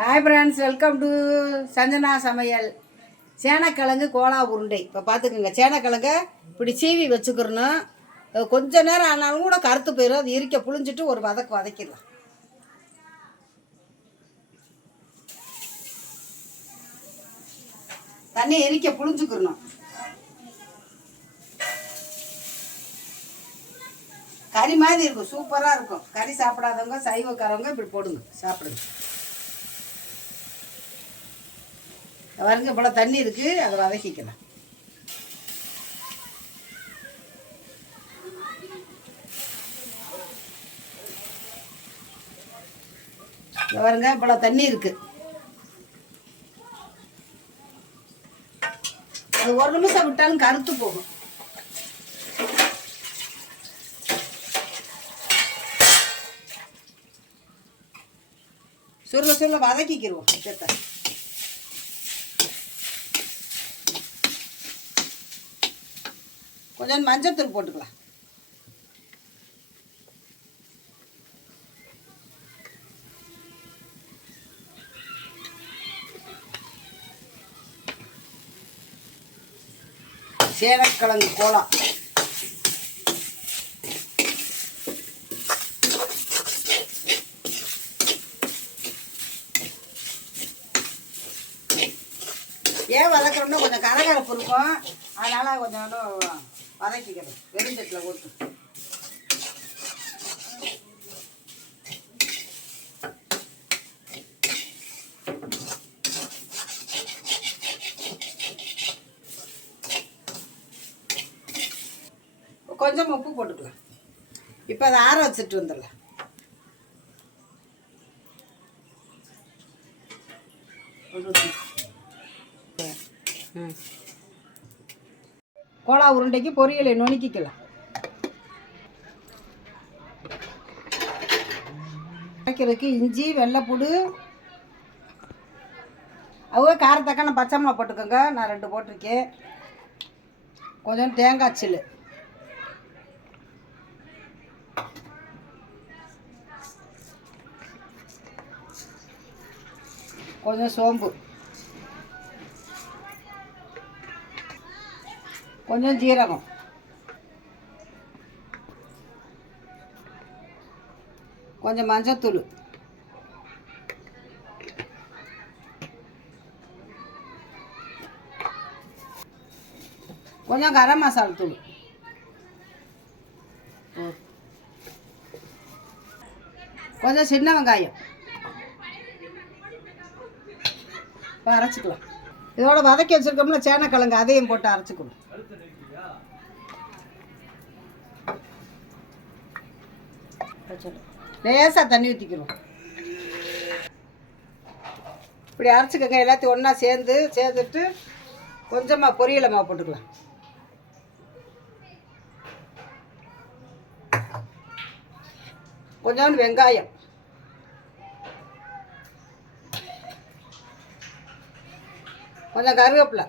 Hi friends, welcome to Sanjana சமையல். சேனக்கிழங்கு Cola உருண்டை. இப்போ பார்த்துக்குங்க, சேனக்கிழங்க இப்படி சீவி வச்சுக்கிறணும். கொஞ்ச நேரம் ஆனாலும் கூட கருத்து போயிடும். அது இறுக்க புழிஞ்சிட்டு ஒரு வதக்கிடலாம். தண்ணி எரிக்க புழிஞ்சுக்கிறணும். கறி மாதிரி இருக்கும், சூப்பராக இருக்கும். கறி சாப்பிடாதவங்க சைவக்காரவங்க இப்படி போடுங்க, சாப்பிடுங்க. பாருங்க, இவ்வளோ தண்ணி இருக்குது, அதை வதக்கிக்கலாம். பாருங்க, இவ்வளோ தண்ணி இருக்குது. அது ஒரு நிமிஷம் விட்டாலும் கருத்து போகும். சுருள சுருள வதக்கிக்கிடுவோம். சேர்த்த கொஞ்சம் மஞ்சத்தூள் போட்டுக்கலாம். சேனக்கிழங்கு கோலா ஏன் வதக்கணும்னா கொஞ்சம் கரகரப்பு இருக்கும், அதனால் கொஞ்சம் வதக்கிக்கணும். வெறுஞ்சட்டில் போட்டு கொஞ்சம் உப்பு போட்டுக்கலாம். இப்போ அதை ஆற வச்சுட்டு வந்துடலாம். கோலா உருண்டைக்கு பொரியலை நுணுக்கிக்கலாம். வைக்கிறதுக்கு இஞ்சி, வெள்ளைப்பூடு, அவங்க காரத்தக்கான பச்சை மிளகா போட்டுக்கோங்க. நான் 2 போட்டிருக்கேன். கொஞ்சம் தேங்காய் சில்லு, கொஞ்சம் சோம்பு, கொஞ்சம் ஜீரகம், கொஞ்சம் மஞ்சத்தூள், கொஞ்சம் கரம் மசாலா தூள், கொஞ்சம் சின்ன வெங்காயம். இப்போ அரைச்சிக்கலாம். இதோட வதக்கி வச்சுருக்கோம்னா சேனக்கிழங்கு, அதையும் போட்டு அரைச்சிக்கணும். லேசாக தண்ணி ஊற்றிக்கணும். இப்படி அரைச்சிக்கோங்க. எல்லாத்தையும் ஒன்றா சேர்ந்துட்டு கொஞ்சமாக பொரியலை மாவு போட்டுக்கலாம். கொஞ்சோண்டு வெங்காயம், கொஞ்சம் கருவேப்பிலை,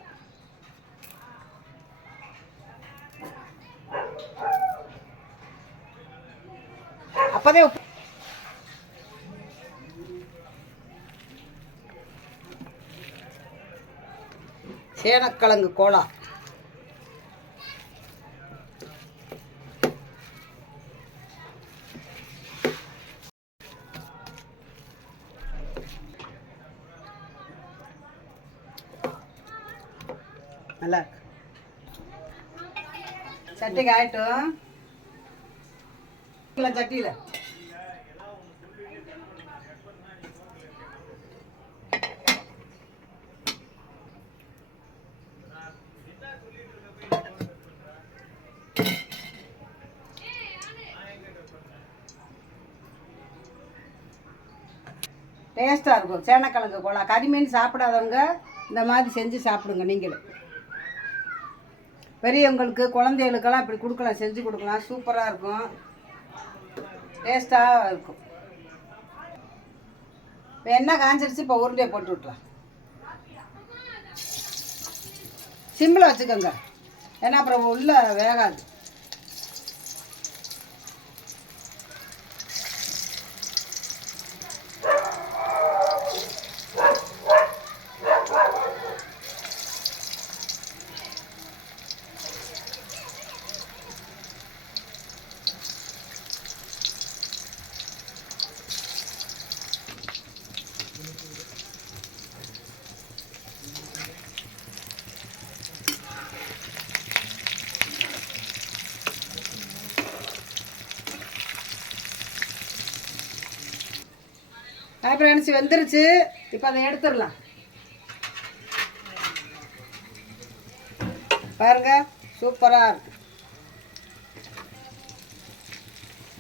அப்போதே உப்பு. சேனக்கிழங்கு கோலா நல்லா இருக்கு. சட்டிக்கு ஆயிட்டும். சட்டியில் டேஸ்ட்டாக இருக்கும் சேனக்கிழங்கு கோலா. கறிமீன் சாப்பிடாதவங்க இந்த மாதிரி செஞ்சு சாப்பிடுங்க. நீங்களே பெரியவங்களுக்கு, குழந்தைகளுக்கெல்லாம் இப்படி கொடுக்கலாம், செஞ்சு கொடுக்கலாம். சூப்பராக இருக்கும், டேஸ்ட்டாக இருக்கும். இப்போ எண்ணெய் காஞ்சிருச்சு. இப்போ உருண்டையை போட்டு விட்லாம். சிம்மில் வச்சுக்கோங்க, ஏன்னா அப்புறம் உள்ளே வேகாது. ஃப்ரெண்ட்ஸ் வெந்துருச்சு. இப்போ அதை எடுத்துடலாம். பாருங்க, சூப்பராக இருக்கு.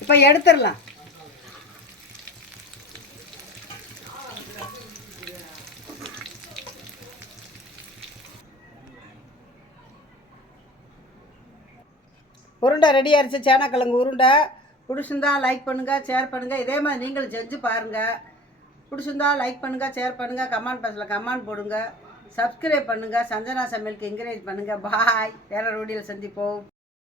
இப்போ எடுத்துடலாம். உருண்டை ரெடி ஆயிடுச்சு. சேனக்கிழங்கு உருண்டை பிடிச்சிருந்தா லைக் பண்ணுங்கள், ஷேர் பண்ணுங்கள். இதே மாதிரி நீங்களும் செஞ்சு பாருங்கள். பிடிச்சிருந்தா லைக் பண்ணுங்கள், ஷேர் பண்ணுங்கள், கமெண்ட் பாக்ஸில் கமெண்ட் போடுங்க, சப்ஸ்கிரைப் பண்ணுங்கள், சஞ்சனா சமையலுக்கு என்கரேஜ் பண்ணுங்கள். பாய். வேறு வீடியோவில் சந்திப்போம்.